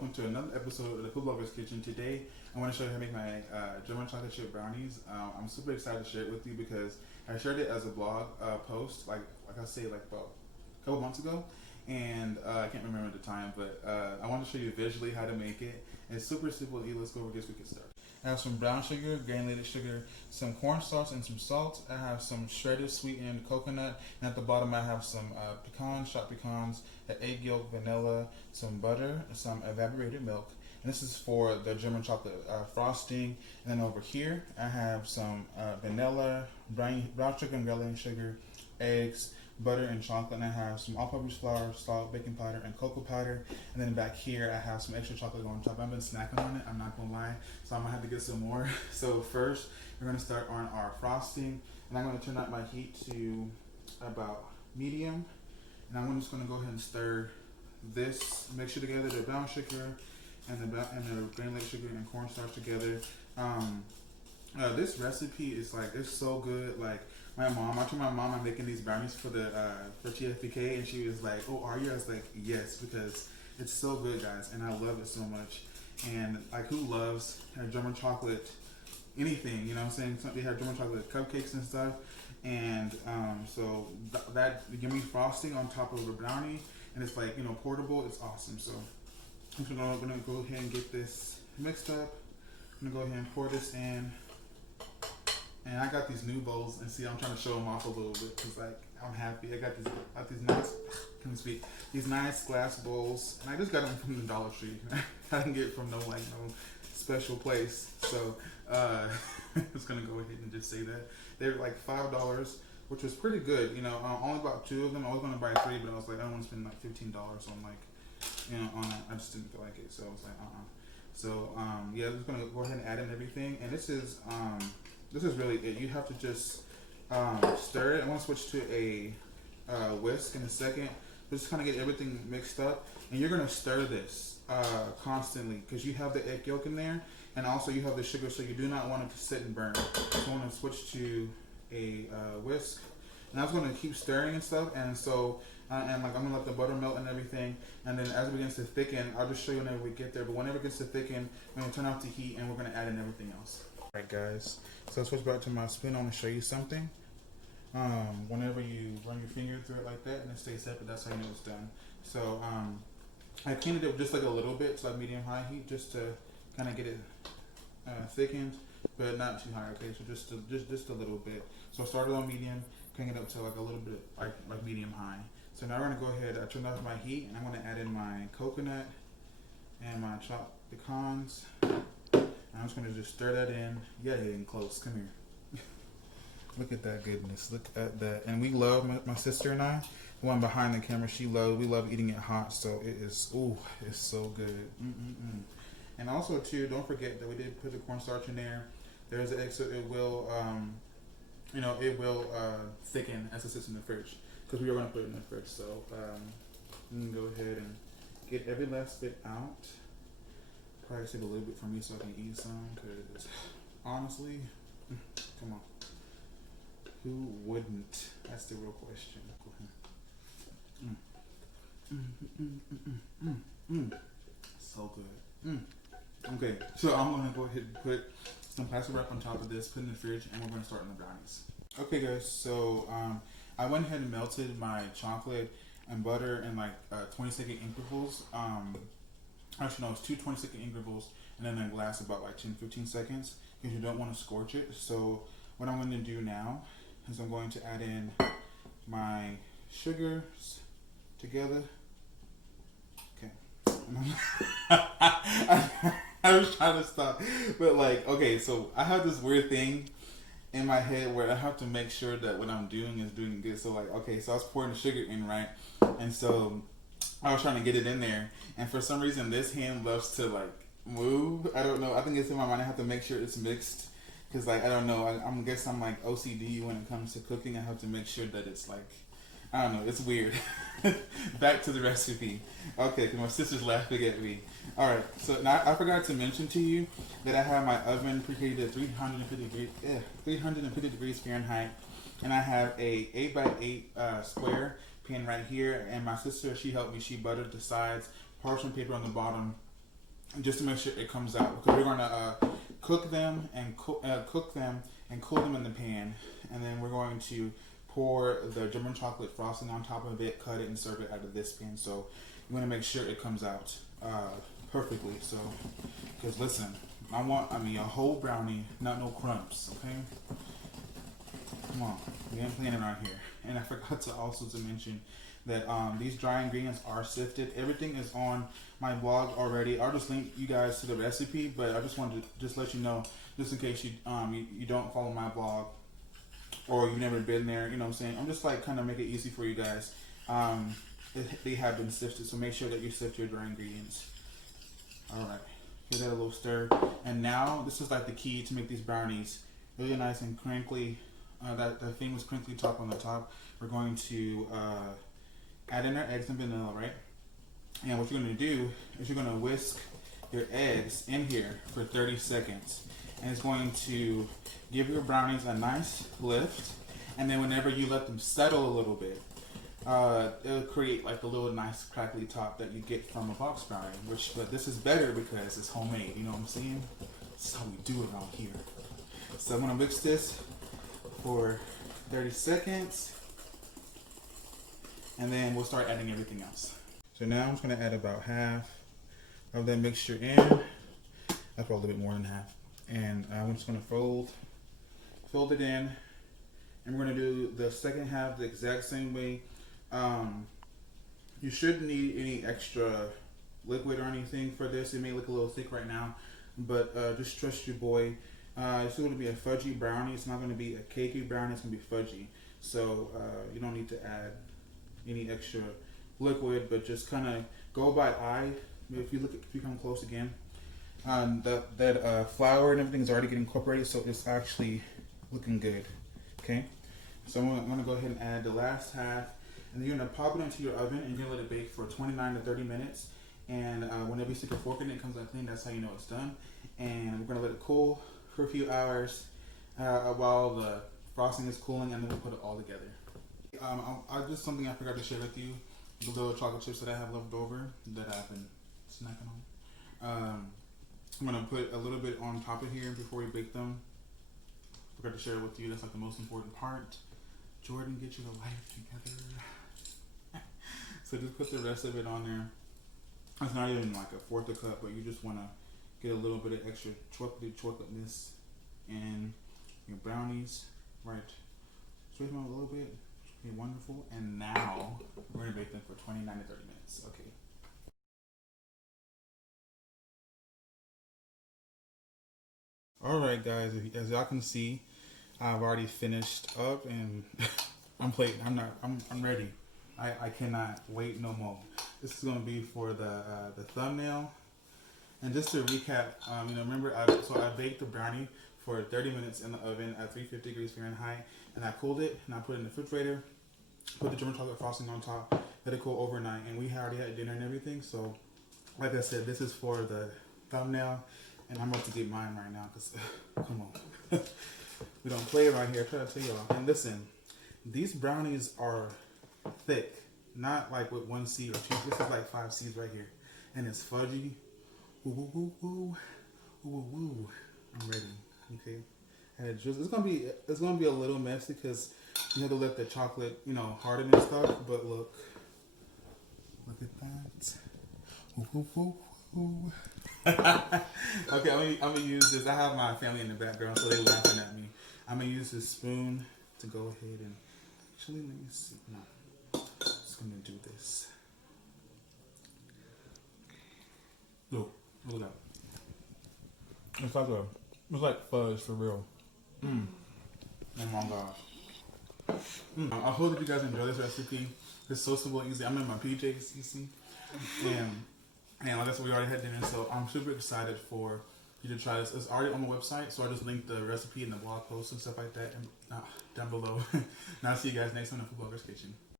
welcome to another episode of the Food Blogger's Kitchen. Today, I want to show you how to make my German chocolate chip brownies. I'm super excited to share it with you because I shared it as a blog post, like I say, like about a couple months ago, and I can't remember the time, but I want to show you visually how to make it. It's super simple to eat. Let's go over this. We can start. I have some brown sugar, granulated sugar, some cornstarch, and some salt. I have some shredded sweetened coconut, and at the bottom I have some pecans, chopped pecans, an egg yolk, vanilla, some butter, and some evaporated milk. And this is for the German chocolate frosting. And then over here I have some vanilla, brown sugar and granulated sugar, eggs, butter, and chocolate. And I have some all-purpose flour, salt, baking powder, and cocoa powder. And then back here I have some extra chocolate on top. I've been snacking on it, I'm not gonna lie, so I'm gonna have to get some more. So first we're gonna start on our frosting, and I'm gonna turn up my heat to about medium, and I'm just gonna go ahead and stir this mixture together, the brown sugar and the granulated sugar and cornstarch together. This recipe is like, it's so good. Like I told my mom I'm making these brownies for TFPK, and she was like, "Oh, are you?" I was like, "Yes," because it's so good, guys, and I love it so much. And like, who loves German chocolate? Anything, you know what I'm saying? They have German chocolate cupcakes and stuff, and so that give me frosting on top of a brownie, and it's like, you know, portable. It's awesome. So I'm gonna go ahead and get this mixed up. I'm gonna go ahead and pour this in. And I got these new bowls, and see, I'm trying to show them off a little bit because, like, I'm happy. I got these nice, can't speak, these nice glass bowls, and I just got them from the Dollar Tree. I didn't get it from no special place. So I'm just gonna go ahead and just say that they're like $5, which was pretty good. You know, only bought 2 of them. I was gonna buy 3, but I was like, I don't want to spend like $15 on, like, you know, on it. I just didn't feel like it, so I was like, So yeah, I'm just gonna go ahead and add in everything, and this is really it. You have to just stir it. I want to switch to a whisk in a second. Just kind of get everything mixed up, and you're gonna stir this constantly because you have the egg yolk in there, and also you have the sugar, so you do not want it to sit and burn. So I want to switch to a whisk, and I was gonna keep stirring and stuff, and so. And like, I'm gonna let the butter melt and everything, and then as it begins to thicken, I'll just show you whenever we get there. But whenever it gets to thicken, we're gonna turn off the heat and we're gonna add in everything else. Alright, guys. So I'll switch back to my spoon. I want to show you something. Whenever you run your finger through it like that and it stays separate, that's how you know it's done. So I cleaned it up just like a little bit to like medium-high heat, just to kind of get it thickened, but not too high. Okay, so just a little bit. So I started on medium, cleaned it up to like a little bit like medium-high. So now we're gonna go ahead. I turned off my heat, and I'm gonna add in my coconut and my chopped pecans. I'm just gonna just stir that in. Yeah, getting close. Come here. Look at that goodness. Look at that. And we love, my sister and I, the one behind the camera, we love eating it hot. So it is, ooh, it's so good. And also too, don't forget that we did put the cornstarch in there. There's an egg, so it will, thicken as it sits in the fridge, because we are gonna put it in the fridge. So I'm gonna go ahead and get every last bit out. Probably save a little bit for me so I can eat some, because honestly, come on, who wouldn't? That's the real question. So good. Okay, so I'm gonna go ahead and put some plastic wrap on top of this, put it in the fridge, and we're gonna start on the brownies. Okay, guys, so I went ahead and melted my chocolate and butter in like 20-second intervals. Actually, no, it's 2 20-second intervals, and then it lasts about like 10-15 seconds because you don't want to scorch it. So what I'm going to do now is I'm going to add in my sugars together. Okay. I was trying to stop, but like, okay, so I have this weird thing in my head where I have to make sure that what I'm doing is doing good. So like, okay, so I was pouring the sugar in, right? And so I was trying to get it in there, and for some reason this hand loves to like move. I don't know. I think it's in my mind. I have to make sure it's mixed, because like, I don't know. I guess I'm like OCD when it comes to cooking. I have to make sure that it's like, I don't know. It's weird. Back to the recipe. Okay, because my sister's laughing at me. All right. So now I forgot to mention to you that I have my oven preheated at 350 degrees Fahrenheit, and I have a 8x8 square pan right here. And my sister, she helped me. She buttered the sides, parchment paper on the bottom, just to make sure it comes out, because we're gonna cook them and cool them in the pan, and then we're going to pour the German chocolate frosting on top of it, cut it, and serve it out of this pan. So you want to make sure it comes out perfectly. So, because listen, I want a whole brownie, not no crumbs. Okay, come on, we ain't playing around here. And I forgot to also to mention that these dry ingredients are sifted. Everything is on my blog already. I'll just link you guys to the recipe, but I just wanted to just let you know, just in case you don't follow my blog or you've never been there. You know what I'm saying? I'm just like kind of make it easy for you guys. They have been sifted, so make sure that you sift your dry ingredients. All right, give that a little stir, and now this is like the key to make these brownies really nice and crinkly. That famous crinkly top on the top. We're going to add in our eggs and vanilla, right? And what you're going to do is you're going to whisk your eggs in here for 30 seconds. And it's going to give your brownies a nice lift. And then whenever you let them settle a little bit, it'll create like a little nice crackly top that you get from a box brownie. But this is better because it's homemade, you know what I'm saying? This is how we do it around here. So I'm going to mix this for 30 seconds. And then we'll start adding everything else. So now I'm just going to add about half of that mixture in. That's probably a little bit more than half. And I'm just going to fold it in. And we're going to do the second half the exact same way. You shouldn't need any extra liquid or anything for this. It may look a little thick right now, but just trust your boy. It's going to be a fudgy brownie. It's not going to be a cakey brownie. It's going to be fudgy. So you don't need to add any extra liquid, but just kind of go by eye. If you come close again, that flour and everything is already getting incorporated, so it's actually looking good. Okay, so I'm gonna go ahead and add the last half, and then you're gonna pop it into your oven and you're gonna let it bake for 29 to 30 minutes. And whenever you stick a fork in it, it comes out clean. That's how you know it's done. And we're gonna let it cool for a few hours while the frosting is cooling, and then we'll put it all together. I just something I forgot to share with you. The little chocolate chips that I have left over that I've been snacking on. I'm gonna put a little bit on top of here before we bake them. Forgot to share it with you. That's like the most important part. Jordan, get your life together. So just put the rest of it on there. It's not even like a fourth a cup, but you just want to get a little bit of extra chocolateness in your brownies. Right. Sweeten them a little bit. Okay, wonderful. And now we're gonna bake them for 29 to 30 minutes. Okay. All right, guys. As y'all can see, I've already finished up, and I'm ready. I cannot wait no more. This is gonna be for the thumbnail. And just to recap, remember, I baked the brownie for 30 minutes in the oven at 350 degrees Fahrenheit, and I cooled it, and I put it in the refrigerator, put the German chocolate frosting on top, let it cool overnight, and we already had dinner and everything. So, like I said, this is for the thumbnail, and I'm about to get mine right now, because, come on. We don't play around here, I try to tell y'all. And listen, these brownies are thick, not like with 1 seed or 2. This is like 5 seeds right here, and it's fudgy. Ooh, ooh, ooh, ooh, ooh, ooh. I'm ready. Okay, and it's gonna be a little messy because you have to let the chocolate, harden and stuff. But look at that. Ooh, ooh, ooh, ooh. Okay, I'm gonna use this. I have my family in the background, so they're laughing at me. I'm gonna use this spoon to go ahead and actually let me see. No, I'm just gonna do this. Look at that. It's like fudge for real. Oh my gosh. I hope that you guys enjoy this recipe. It's so simple and easy. I'm in my PJs, you see. And like I said, we already had dinner, so I'm super excited for you to try this. It's already on my website, so I just linked the recipe in the blog post and stuff like that down below. And I'll see you guys next time in the Food Blogger's Kitchen.